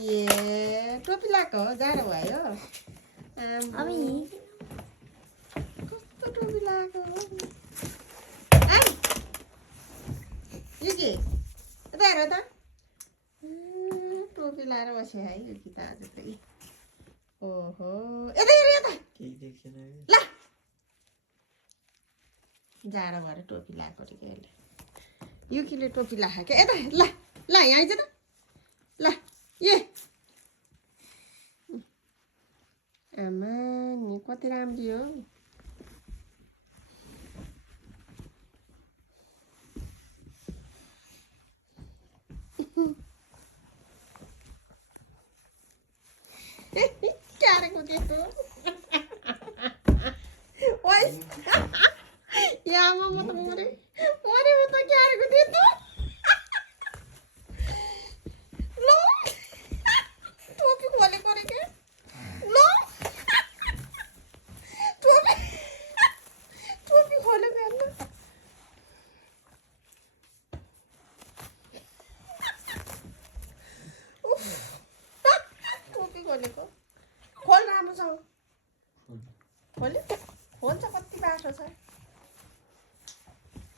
ए टोपी लगाएको हो जाडो भयो कस्तो टोपी लगाएको हो यो के यता हेर त टोपी लाएर बस्यो है यो कि त आज चाहिँ ओहो यता हेर यता ल जाडो भएर टोपी लगाएको अरे के यसले युकीले टोपी लगाएको क्या यता ल ल यहाँ आइज त ल ए आमा नि कति राम्री हो क्यारेको त्यस्तो ओइ या आमा म त मरे मरे म त क्यारेको त्यस्तो ल टोपी खोलेको रे के ल टोपी खोलेको हेर्नु टोपी खोलेको खोल राम्रोसँग खोल्यो खोल्छ कति बाटो छ